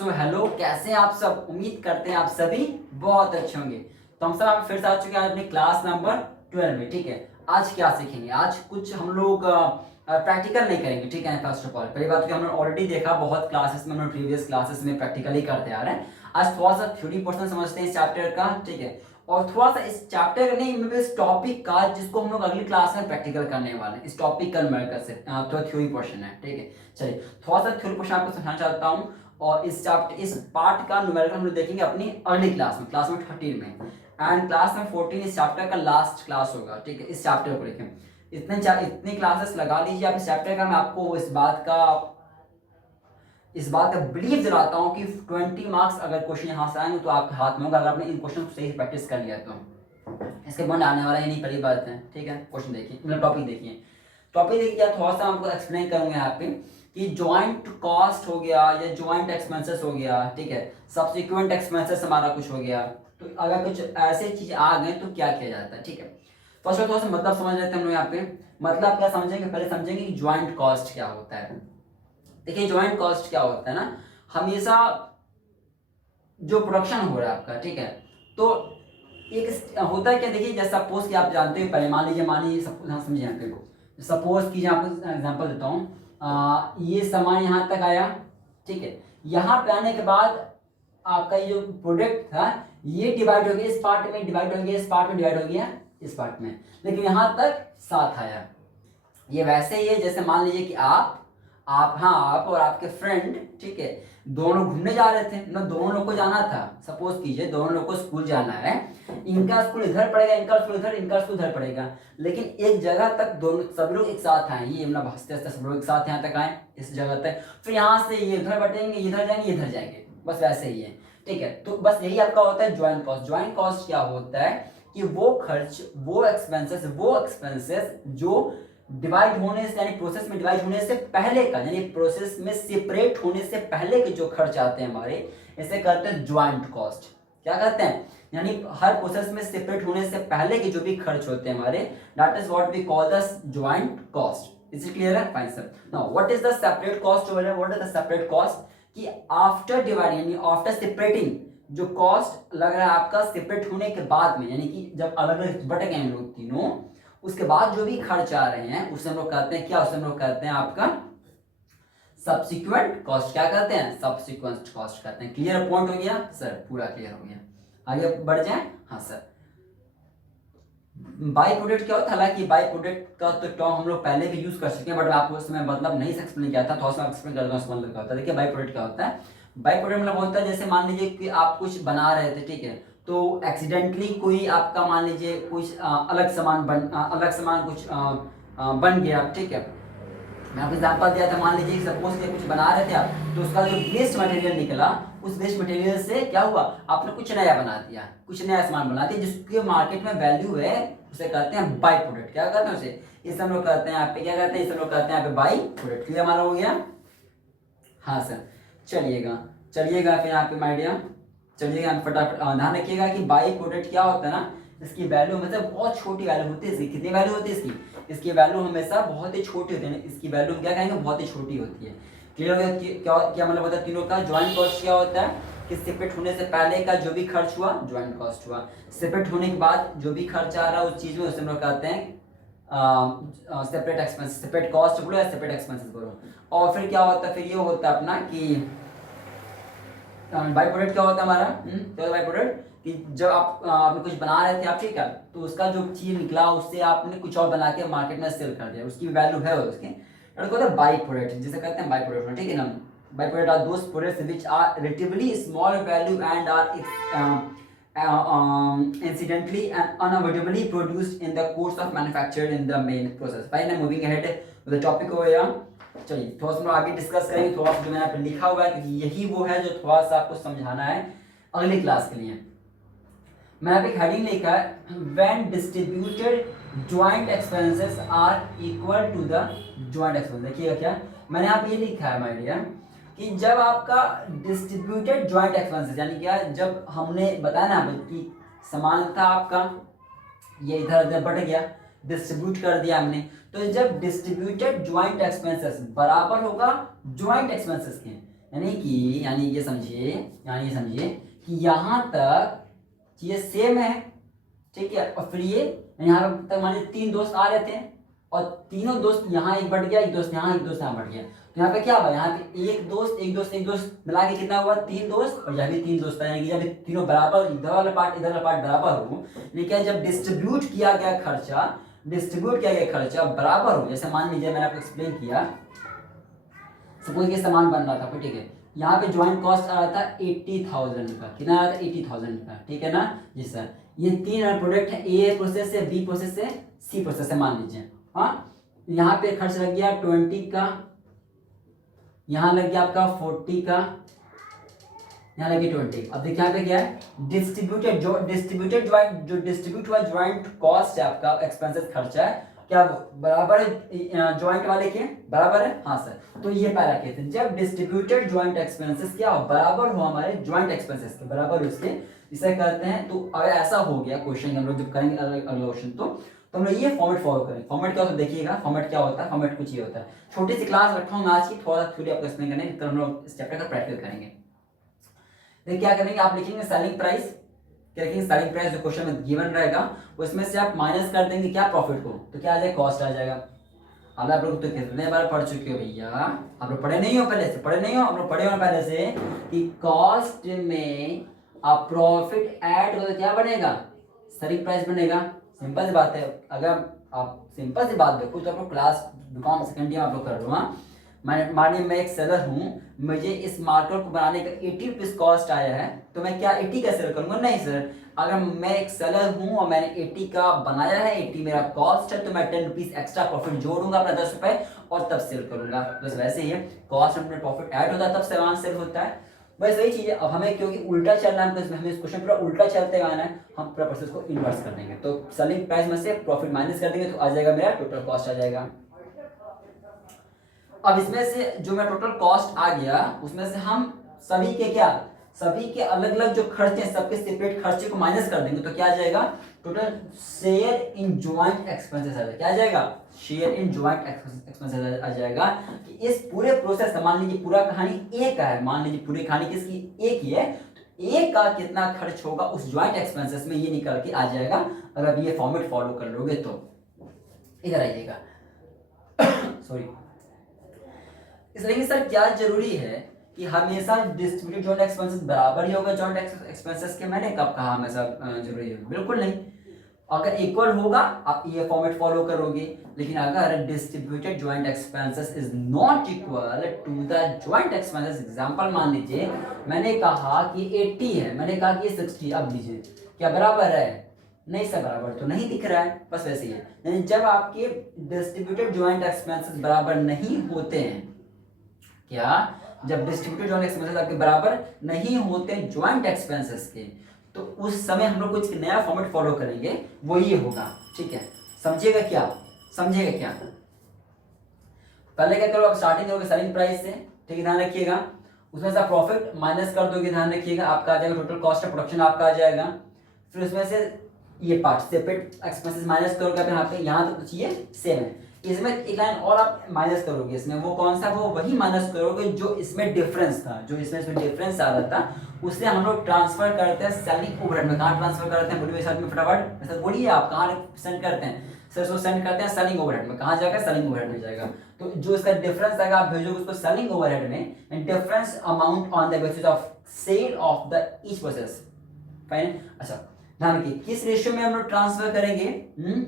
So hello, कैसे हैं आप सब। उम्मीद करते हैं आप सभी बहुत अच्छे होंगे। तो हम सब आप फिर से आ चुके हैं अपनी क्लास नंबर 12 में। ठीक है, आज क्या सीखेंगे? आज कुछ हम लोग प्रैक्टिकल नहीं करेंगे। ठीक है, फर्स्ट ऑफ ऑल पहली बात कि हमने ऑलरेडी देखा बहुत क्लासेस में, हमने प्रीवियस क्लासेस में प्रैक्टिकल ही करते आ रहे हैं। आज थोड़ा सा थ्योरी पोर्शन समझते हैं इस चैप्टर का। ठीक है, और थोड़ा सा इस चैप्टर नहीं मतलब इस टॉपिक का जिसको हम लोग अगली क्लास में प्रैक्टिकल करने वाले हैं, इस टॉपिक का कन्वर्ट से थोड़ा थ्योरी पोर्शन है। ठीक है, चलिए थोड़ा सा थ्योरी पोर्शन आपको समझाना चाहता हूँ। और इस चैप्टर इस पार्ट का न्यूमेरिकल हम लोग देखेंगे अपनी अगली क्लास में, क्लास नंबर 13 में। एंड क्लास नंबर 14 इस चैप्टर का लास्ट क्लास होगा। ठीक है, इस चैप्टर को लिखें। इतने क्लासेस लगा लीजिए आप इस चैप्टर का। मैं आपको इस बात का बिलीव दिलाता हूँ कि 20 मार्क्स अगर क्वेश्चन यहाँ से आएंगे तो आपके हाथ में होगा, अगर आपने इन क्वेश्चन को सही प्रैक्टिस कर लिया तो। इसके बाद आने वाला ही नहीं, पहली बात है। ठीक है, क्वेश्चन देखिए, मतलब टॉपिक देखिए। टॉपिक देखिए, थोड़ा सा आपको एक्सप्लेन करूंगा यहाँ पे कि ज्वाइंट कॉस्ट हो गया या ज्वाइंट एक्सपेंसेस हो गया। ठीक है, सब्सिक्वेंट एक्सपेंसेस हमारा कुछ हो गया। तो अगर कुछ ऐसे चीज आ गए तो क्या किया जाता है। ठीक है, फर्स्ट थोड़ा सा मतलब समझ लेते हैं हम लोग यहाँ पे। मतलब क्या समझेंगे, पहले समझेंगे कि ज्वाइंट कॉस्ट क्या होता है। देखिए ज्वाइंट कॉस्ट क्या होता है ना, हमेशा जो प्रोडक्शन हो रहा है आपका, ठीक है, तो एक होता है क्या, देखिए जैसे सपोज कि आप जानते हो, पहले मान लीजिए समझिए यहाँ पे, सपोज कीजिए आपको एग्जांपल देता हूँ। ये सामान यहाँ तक आया। ठीक है, यहाँ पे आने के बाद आपका ये जो प्रोडक्ट था ये डिवाइड हो गया इस पार्ट में, डिवाइड हो गया इस पार्ट में, डिवाइड हो गया इस पार्ट में, लेकिन यहाँ तक साथ आया। ये वैसे ही है जैसे मान लीजिए कि आप और आपके फ्रेंड, ठीक है, दोनों घूमने जा रहे थे ना, दोनों लोग को जाना था। सपोज कीजिए दोनों लोग को स्कूल जाना है, इनका स्कूल इधर पड़ेगा, इनका स्कूल इधर, इनका स्कूल इधर पड़ेगा, लेकिन एक जगह तक दोनों सब लोग एक साथ आए। ये मतलब हंसते हंसते सब लोग एक साथ यहाँ तक आए, इस जगह तक। फिर यहाँ से ये इधर बटेंगे, इधर जाएंगे, इधर जाएंगे, बस वैसे ही है। ठीक है, तो बस यही आपका होता है ज्वाइंट कॉस्ट। ज्वाइंट कॉस्ट क्या होता है कि वो खर्च, वो एक्सपेंसेस जो डिवाइड होने से, यानी प्रोसेस में डिवाइड होने से पहले का, यानी प्रोसेस में सेपरेट होने से पहले के जो खर्च आते हैं हमारे, इसे कहते हैं ज्वाइंट कॉस्ट। क्या कहते हैं, यानी हर प्रोसेस में सेपरेट होने से पहले के जो भी खर्च होते हैं हमारे, that is what we call the joint cost. Is it clear है? Fine sir. Now what is the separate cost over here? What is the separate cost कि आफ्टर डिवाइड, यानी आफ्टर सेपरेटिंग, जो कॉस्ट लग रहा है आपका separate होने के बाद में, यानी कि जब अलग अलग बट गए हम लोग तीनों, उसके बाद जो भी खर्च आ रहे हैं उसे हम लोग कहते हैं क्या, उसे हम लोग कहते हैं आपका सब्सिक्वेंट कॉस्ट। क्या कहते हैं? सब्सिक्वेंट कॉस्ट कहते हैं। क्लियर पॉइंट हो गया सर? पूरा क्लियर हो गया। आगे बढ़ जाए। हाँ सर, बाई प्रोडक्ट क्या होता है? हालांकि बाई प्रोडक्ट का तो टर्म हम लोग पहले भी यूज कर चुके हैं, बट आपको उसमें मतलब नहीं से एक्सप्लेन किया था, थोड़ा सा एक्सप्लेन कर दूंगा उसका मतलब क्या होता है। देखिए बाई प्रोडक्ट क्या होता है? बाई प्रोडक्ट मतलब होता है जैसे मान लीजिए कि आप कुछ बना रहे थे, ठीक है, तो एक्सीडेंटली कोई आपका मान लीजिए कुछ अलग सामान कुछ बन गया। ठीक है, मैं आपको एग्जांपल दिया था, मान लीजिए सपोज कि कुछ बना रहे थे आप, तो उसका जो वेस्ट मटेरियल निकला, उस वेस्ट मटेरियल से क्या हुआ, आपने कुछ नया बना दिया, कुछ नया सामान बना दिया जिसके मार्केट में वैल्यू है, उसे कहते हैं बाई प्रोडक्ट। क्या कहते हैं उसे? इसे हम लोग कहते हैं यहाँ पे, क्या कहते हैं, इसे हम लोग कहते हैं यहाँ पे बाई प्रोडक्ट। क्लियर हमारा हो गया? हाँ सर, चलिएगा फिर यहाँ पे माय डियर, चलिएगा फटाफट ध्यान रखिएगा कि बाई प्रोडक्ट क्या होता है ना, इसकी वैल्यू मतलब बहुत छोटी वैल्यू होती है इसकी। कितनी वैल्यू होती है इसकी? इसकी वैल्यू हमेशा बहुत ही छोटी होती है। इसकी वैल्यू हम क्या कहेंगे, बहुत ही छोटी होती है। क्लियर हो गया? क्या क्या मतलब होता है तीनों का? ज्वाइंट कॉस्ट क्या होता है कि सेपरेट होने से पहले का जो भी खर्च हुआ ज्वाइंट कॉस्ट हुआ, सेपरेट होने के बाद जो भी खर्च आ रहा है उस चीज में, उसे हम लोग कहते हैं सेपरेट एक्सपेंस, सेपरेट कॉस्ट बोलो या सेपरेट एक्सपेंसेस बोलो। और फिर क्या होता है, फिर ये होता है अपना कि बाई प्रोडक्ट क्या होता है हमारा, क्या होता है बाई प्रोडक्ट कि जब आपने कुछ बना रहे थे आप, ठीक है, तो उसका जो चीज निकला उससे आपने कुछ और बना के मार्केट में सेल कर दिया, उसकी वैल्यू है उसकी, होता है बाई प्रोडक्ट, जिसे कहते हैं बाई प्रोडक्ट। ठीक है ना, by product are those products which are relatively small value and are incidentally and unavoidably produced in the course of manufactured in the main process. Fine, I'm moving ahead with the topic over here. चलिए थोड़ा सा आगे discuss करेंगे, थोड़ा सा जो मैंने यहाँ पे लिखा हुआ है, क्योंकि यही वो है जो थोड़ा सा आपको समझाना है अगली क्लास के लिए। मैंने यहाँ पे हेडिंग लिखा है when distributed joint expenses are equal to the joint expense. देखिएगा क्या मैंने यहाँ पे ये लिखा है माय डियर कि जब आपका डिस्ट्रीब्यूटेड ज्वाइंट एक्सपेंसेस, यानी क्या, जब हमने बताया ना कि सामान था आपका, ये इधर उधर बट गया, डिस्ट्रीब्यूट कर दिया हमने, तो जब डिस्ट्रीब्यूटेड ज्वाइंट एक्सपेंसेस बराबर होगा ज्वाइंट एक्सपेंसेस के, यानी ये समझिए कि यहाँ तक चीज़ें सेम है, ठीक है। और फिर ये यहाँ तक मान लीजिए 3 दोस्त आ रहे थे और तीनों दोस्त यहाँ एक बढ़ गया, एक दोस्त यहाँ, एक दोस्त यहाँ बढ़ गया। तो यहाँ पे क्या हुआ, यहाँ पे एक दोस्त मिला के कितना हुआ, 3 दोस्त, और यहाँ भी 3 दोस्त यानी कि जब तीनों बराबर, इधर वाला पार्ट बराबर हो, लेकिन जब डिस्ट्रीब्यूट किया गया खर्चा बराबर हो, जैसे मान लीजिए मैंने आपको एक्सप्लेन किया, सपोज ये सामान बन रहा था, ठीक है। यहाँ पे ज्वाइंट कॉस्ट आ रहा था 80,000 का, कितना आ रहा था 80,000 का, ठीक है ना जी सर। ये 3 प्रोडक्ट है, ए प्रोसेस है, बी प्रोसेस है, सी प्रोसेस है, मान लीजिए। हाँ, यहाँ पे खर्च लग गया 20 का, यहाँ लग गया आपका 40 का, यहाँ लगी 20। अब देखिए यहाँ पे क्या है, डिस्ट्रीब्यूट हुआ ज्वाइंट कॉस्ट है आपका, एक्सपेंसेस खर्चा है, क्या बराबर है ज्वाइंट वाले के, बराबर है, हाँ सर। तो ये पहला केस है, जब डिस्ट्रीब्यूटेड ज्वाइंट एक्सपेंसेस क्या हो, बराबर हो हमारे ज्वाइंट एक्सपेंसेस के, बराबर उसके, इसे कहते हैं। तो अगर ऐसा हो गया क्वेश्चन, हम लोग जब करेंगे अगला क्वेश्चन, तो हम लोग ये फॉर्मेट फॉलो करें। फॉर्मेट क्या होता है देखिएगा, फॉर्मेट क्या होता है, फॉर्मेट कुछ ये होता है। छोटी सी क्लास रखा हूँ आज की, थोड़ा थ्योरी आपको एक्सप्लेन करने, फिर हम लोग इस चैप्टर का प्रैक्टिस करेंगे। देखिए क्या करेंगे, आप लिखेंगे सेलिंग प्राइस, क्या लिखेंगे, सेलिंग प्राइस जो क्वेश्चन में गिवन रहेगा, उसमें से आप माइनस कर देंगे क्या, प्रॉफिट को, तो क्या आ जाएगा, कॉस्ट आ जाएगा। अब आप लोग तो कितने बार पढ़ चुके हो भैया, आप लोग पढ़े नहीं हो पहले से, आप लोग पढ़े हो पहले से कि कॉस्ट में आप प्रॉफिट ऐड करो तो क्या बनेगा, सेलिंग प्राइस बनेगा। सिंपल सी बात है, अगर आप सिंपल सी बात देखो, तो आप लोग क्लास बीकॉम सेकंड ईयर आप लोग कर रहे हो, मानिए मैं एक सेलर हूँ, मुझे इस मार्कर को बनाने का 80 रुपीज कॉस्ट आया है, तो मैं क्या 80 का सेल करूंगा, नहीं सर। अगर मैं एक सेलर हूँ और मैंने 80 का बनाया है, 80 मेरा कॉस्ट है, तो मैं 10 रुपीज एक्स्ट्रा प्रॉफिट जोड़ूंगा अपना 10 रुपए और तब सेल करूंगा। बस वैसे ही है, कॉस्ट में प्रॉफिट ऐड होता है तब सामान सेल होता है, बस वही चीज है। अब हमें क्योंकि उल्टा चलना है, तो हमें इस क्वेश्चन पूरा उल्टा चलते आना है, हम पूरा प्रोसेस को इन्वर्स कर देंगे। तो सेलिंग प्राइस में से प्रॉफिट माइनस कर देंगे, तो आ जाएगा मेरा टोटल कॉस्ट आ जाएगा। अब इसमें से जो मेरा टोटल कॉस्ट आ गया, उसमें से हम सभी के अलग अलग जो खर्चे हैं, सबके सेपरेट खर्चे को माइनस कर देंगे, तो क्या आ जाएगा, total share in joint expenses आ जाएगा। क्या आ जाएगा, शेयर इन ज्वाइंट एक्सपेंसेस आ जाएगा। कि इस पूरे प्रोसेस का, मान लीजिए पूरा कहानी ए का है, मान लीजिए पूरी कहानी किसकी, ए की है, तो ए का कितना खर्च होगा उस ज्वाइंट एक्सपेंसेस में, ये निकल के आ जाएगा। अगर ये फॉर्मेट फॉलो कर लोगे तो इधर आइएगा सॉरी। इसलिए सर क्या जरूरी है कि हमेशा डिस्ट्रीब्यूटेड जॉइंट एक्सपेंसेस बराबर ही होगा जॉइंट एक्सपेंसेस के, मैंने कब कहा हमेशा जरूरी है, बिल्कुल नहीं। अगर इक्वल होगा आप ये फॉर्मेट फॉलो करोगे, लेकिन अगर distributed joint expenses is not equal to the joint expenses, example मान लीजिए मैंने कहा कि 80 है, मैंने कहा कि 60, अब लीजिए क्या बराबर है, नहीं सर बराबर तो नहीं दिख रहा है, बस वैसे ही है। यानी जब आपके डिस्ट्रीब्यूटेड जॉइंट एक्सपेंसेस बराबर नहीं होते हैं, क्या जब डिस्ट्रीब्यूटेड जॉइंट एक्सपेंसेस आपके बराबर नहीं होते जॉइंट एक्सपेंसेस के, तो उस समय हम लोग कुछ नया फॉर्मेट फॉलो करेंगे, वो ये होगा, ठीक है। समझिएगा क्या, पहले क्या करो, आप स्टार्टिंग करोगे सेलिंग प्राइस से, ठीक है, ध्यान रखिएगा। उसमें से आप प्रॉफिट माइनस कर दोगे, ध्यान रखिएगा, आपका आ जाएगा टोटल कॉस्ट ऑफ प्रोडक्शन आपका आ जाएगा। फिर उसमें से ये पार्ट सेपरेट एक्सपेंसेस माइनस करोगे, यहाँ तक तो चाहिए सेम है। इसमें एक लाइन और आप माइनस करोगे, इसमें वो कौन सा, वो वही माइनस करोगे जो इसमें डिफरेंस था, जो इसमें डिफरेंस आ रहा था, उसे हम लोग ट्रांसफर करते हैं सेलिंग ओवरहेड में। कहाँ ट्रांसफर करते हैं, बोलिए साथ में फटाफट, ऐसा बोलिए आप, कहाँ सेंड करते हैं सर, उसको सेंड करते हैं सेलिंग ओवरहेड में। कहाँ जाएगा, सेलिंग ओवरहेड में जाएगा। तो जो इसका डिफरेंस आएगा आप भेजोगे उसको सेलिंग ओवरहेड में, and difference amount on the basis of sale of the each process, fine. अच्छा ध्यान रखिए, किस रेशियो में हम लोग ट्रांसफर करेंगे,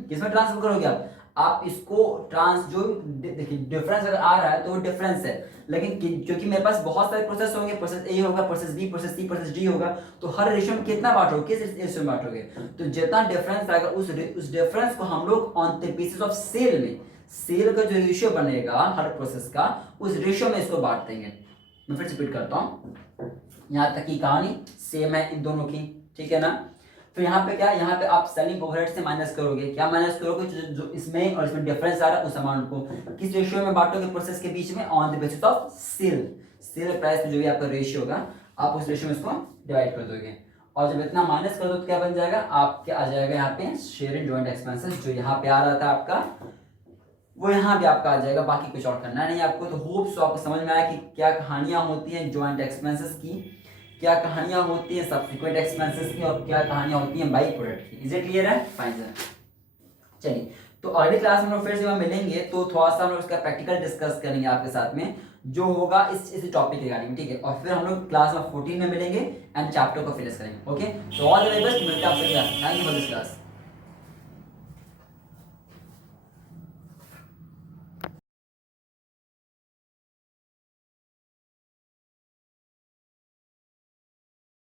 किस में ट्रांसफर करोगे आप इसको जो देखिए डिफरेंस अगर आ रहा है तो वो डिफरेंस है, लेकिन क्योंकि मेरे पास बहुत सारे प्रोसेस होंगे, प्रोसेस ए होगा, प्रोसेस बी, प्रोसेस सी, प्रोसेस डी होगा, तो हर रेशियो में कितना बांटोगे, किस रेशियो में बांटोगे, तो जितना डिफरेंस आएगा उस डिफरेंस को हम लोग on the basis of sale में, सेल का जो रेशियो बनेगा हर प्रोसेस का, उस रेशियो में इसको बांट देंगे। मैं फिर से रिपीट करता हूँ, यहाँ तक की कहानी सेम है इन दोनों की, ठीक है ना। तो यहाँ पे क्या, यहाँ पे आप सेलिंग ओवरहेड से माइनस करोगे, क्या माइनस करोगे, जो इसमें और इसमें डिफरेंस आ रहा है उस अमाउंट को किस रेशियो में बांटोगे प्रोसेस के बीच में, on the basis of sale price जो भी आपका रेशियो होगा, आप उस रेशियो में इसको डिवाइड कर दोगे, और जब इतना माइनस कर दो तो क्या बन जाएगा, आपके आ जाएगा यहाँ पे शेयर इन जॉइंट एक्सपेंसेस, जो यहाँ पे आ रहा था आपका वो यहाँ भी आपका आ जाएगा, बाकी कुछ और करना नहीं आपको। तो होप सो आपको समझ में आया कि क्या कहानियाँ होती हैं जॉइंट एक्सपेंसेस की, क्या कहानियाँ होती हैं सब्सिक्वेंट एक्सपेंसेस की, और क्या कहानियाँ होती हैं बाई प्रोडक्ट की। इज इट क्लियर है? Fine sir. चलिए, तो अगली क्लास में हम लोग फिर से वहाँ मिलेंगे, तो थोड़ा सा हम लोग उसका प्रैक्टिकल डिस्कस करेंगे आपके साथ में, जो होगा इस टॉपिक रिगार्डिंग, ठीक है। और फिर हम लोग क्लास में 14 में मिलेंगे एंड चैप्टर को फिनिश करेंगे। Okay, so all the way best, मिलते हैं आपसे class. Thank you for this class.